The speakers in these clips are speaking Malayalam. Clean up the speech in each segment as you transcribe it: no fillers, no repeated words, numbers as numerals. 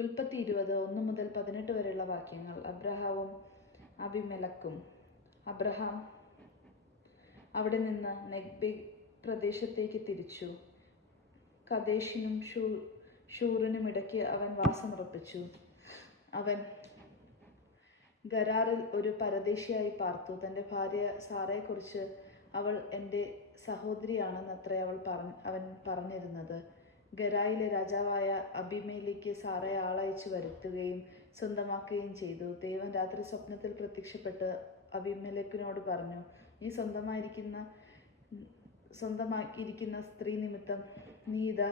ഉൽപ്പത്തി 20:1-18 വരെയുള്ള വാക്യങ്ങൾ. അബ്രഹാവും അബിമെലെക്കും. അബ്രഹാം അവിടെ നിന്ന് നെഗ്ബി പ്രദേശത്തേക്ക് തിരിച്ചു. കദേശിനും ഷൂറിനും ഇടയ്ക്ക് അവൻ വാസമുറപ്പിച്ചു. അവൻ ഗരാറിൽ ഒരു പരദേശിയായി പാർത്തു. തൻ്റെ ഭാര്യ സാറയെക്കുറിച്ച് അവൾ എൻ്റെ സഹോദരിയാണെന്നത്രേ അവൻ പറഞ്ഞിരുന്നത്. ഗരായിലെ രാജാവായ അബീമേലെക്ക് സാറയെ ആളയച്ചു വരുത്തുകയും സ്വന്തമാക്കുകയും ചെയ്തു. ദൈവം രാത്രി സ്വപ്നത്തിൽ പ്രത്യക്ഷപ്പെട്ട് അബീമേലെക്കിനോട് പറഞ്ഞു, നീ സ്വന്തമാക്കിയിരിക്കുന്ന സ്ത്രീ നിമിത്തം നീ ഇതാ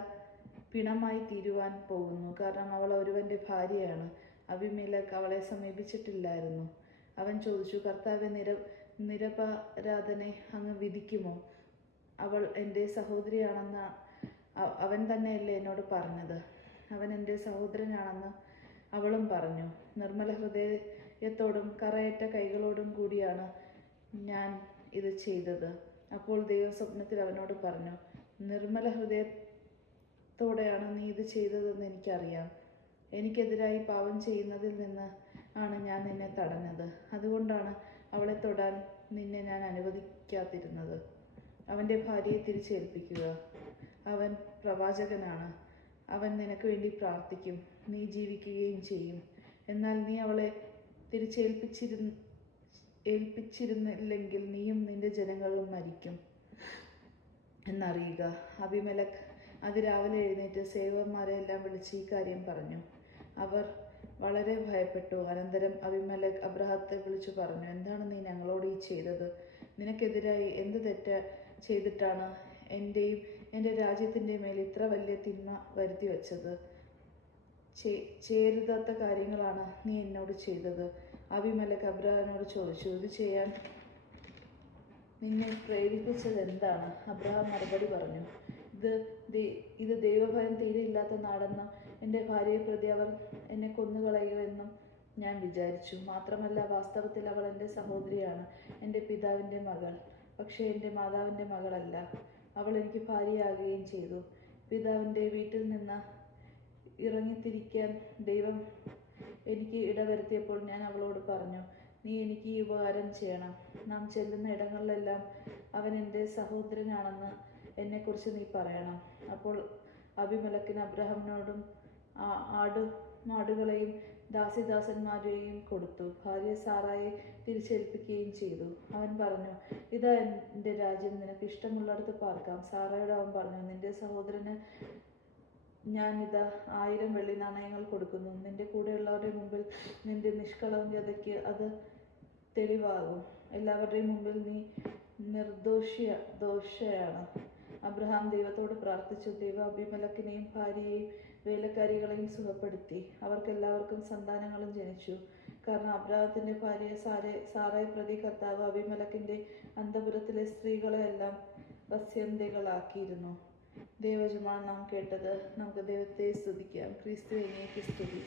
പിണമായി തീരുവാൻ പോകുന്നു. കാരണം അവൾ ഒരുവൻ്റെ ഭാര്യയാണ്. അബീമേലെക്ക് അവളെ സമീപിച്ചിട്ടില്ലായിരുന്നു. അവൻ ചോദിച്ചു, കർത്താവേ, നിരപരാധനെ അങ്ങ് വിധിക്കുമോ? അവൾ എൻ്റെ സഹോദരിയാണെന്ന് അവൻ തന്നെയല്ലേ എന്നോട് പറഞ്ഞത്? അവൻ എൻ്റെ സഹോദരനാണെന്ന് അവളും പറഞ്ഞു. നിർമ്മല ഹൃദയത്തോടും കറയറ്റ കൈകളോടും കൂടിയാണ് ഞാൻ ഇത് ചെയ്തത്. അപ്പോൾ ദൈവം സ്വപ്നത്തിൽ അവനോട് പറഞ്ഞു, നിർമ്മല ഹൃദയത്തോടെയാണ് നീ ഇത് ചെയ്തതെന്ന് എനിക്കറിയാം. എനിക്കെതിരായി പാപം ചെയ്യുന്നതിൽ നിന്ന് ആണ് ഞാൻ നിന്നെ തടഞ്ഞത്. അതുകൊണ്ടാണ് അവളെ തൊടാൻ നിന്നെ ഞാൻ അനുവദിക്കാതിരുന്നത്. അവൻ്റെ ഭാര്യയെ തിരിച്ചേൽപ്പിക്കുക. അവൻ പ്രവാചകനാണ്. അവൻ നിനക്ക് വേണ്ടി പ്രാർത്ഥിക്കും. നീ ജീവിക്കുകയും ചെയ്യും. എന്നാൽ നീ അവളെ ഏൽപ്പിച്ചിരുന്നില്ലെങ്കിൽ നീയും നിന്റെ ജനങ്ങളും മരിക്കും എന്നറിയുക. അബീമേലെക്ക് അതിരാവിലെ എഴുന്നേറ്റ് സേവകന്മാരെ എല്ലാം വിളിച്ച് ഈ കാര്യം പറഞ്ഞു. അവർ വളരെ ഭയപ്പെട്ടു. അനന്തരം അബീമേലെക്ക് അബ്രഹാത്തെ വിളിച്ചു പറഞ്ഞു, എന്താണ് നീ ഞങ്ങളോട് ഈ ചെയ്തത്? നിനക്കെതിരായി എന്ത് തെറ്റ് ചെയ്തിട്ടാണ് എൻ്റെയും എൻ്റെ രാജ്യത്തിൻ്റെ മേൽ ഇത്ര വലിയ തിന്മ വരുത്തി വച്ചത്? ചേരുതാത്ത കാര്യങ്ങളാണ് നീ എന്നോട് ചെയ്തത്. അബീമേലെക്ക് അബ്രഹാമിനോട് ചോദിച്ചു, ഇത് ചെയ്യാൻ നിന്നെ പ്രേരിപ്പിച്ചത് എന്താണ്? അബ്രഹാം മറുപടി പറഞ്ഞു, ഇത് ദൈവഭയം തീരെയില്ലാത്ത നാടെന്നും എൻ്റെ ഭാര്യയെ പ്രതി അവർ എന്നെ കൊന്നുകളയുമെന്നും ഞാൻ വിചാരിച്ചു. മാത്രമല്ല, വാസ്തവത്തിൽ അവൾ എൻ്റെ സഹോദരിയാണ്, എൻ്റെ പിതാവിൻ്റെ മകൾ. പക്ഷേ എൻ്റെ മാതാവിൻ്റെ മകളല്ല. അവൾ എനിക്ക് ഭാര്യയാകുകയും ചെയ്തു. പിതാവിൻ്റെ വീട്ടിൽ നിന്ന് ഇറങ്ങിത്തിരിക്കാൻ ദൈവം എനിക്ക് ഇടവരുത്തിയപ്പോൾ ഞാൻ അവളോട് പറഞ്ഞു, നീ എനിക്ക് ഈ ഉപകാരം ചെയ്യണം. നാം ചെല്ലുന്ന ഇടങ്ങളിലെല്ലാം അവൻ എൻ്റെ സഹോദരനാണെന്ന് എന്നെക്കുറിച്ച് നീ പറയണം. അപ്പോൾ അബീമേലെക്കിന് അബ്രഹാമിനോടും ആടുകളെയും ദാസിദാസന്മാരെയും കൊടുത്തു. ഭാര്യ സാറായെ തിരിച്ചേൽപ്പിക്കുകയും ചെയ്തു. അവൻ പറഞ്ഞു, ഇതാ എൻ്റെ രാജ്യം, നിനക്ക് ഇഷ്ടമുള്ളിടത്ത് പാർക്കാം. സാറായോട് അവൻ പറഞ്ഞു, നിന്റെ സഹോദരന് ഞാൻ ഇതാ 1000 വെള്ളി നാണയങ്ങൾ കൊടുക്കുന്നു. നിന്റെ കൂടെയുള്ളവരുടെ മുമ്പിൽ നിന്റെ നിഷ്കളങ്കതയ്ക്ക് അത് തെളിവാകും. എല്ലാവരുടെയും മുമ്പിൽ നീ ദോഷയാണ്. അബ്രഹാം ദൈവത്തോട് പ്രാർത്ഥിച്ചു. ദൈവം അബീമേലെക്കിനെയും ഭാര്യയെയും വേലക്കാരികളെയും സുഖപ്പെടുത്തി. അവർക്കെല്ലാവർക്കും സന്താനങ്ങളും ജനിച്ചു. കാരണം അബ്രഹാത്തിന്റെ ഭാര്യ സാറയെ പ്രതി കർത്താവ് അബീമേലെക്കിന്റെ അന്തഃപുരത്തിലെ സ്ത്രീകളെ എല്ലാം വസ്യന്തകളാക്കിയിരുന്നു. ദൈവവചനമാണ് നാം കേട്ടത്. നമുക്ക് ദൈവത്തെ സ്തുതിക്കാം. ക്രിസ്തുവിനെ സ്തുതി.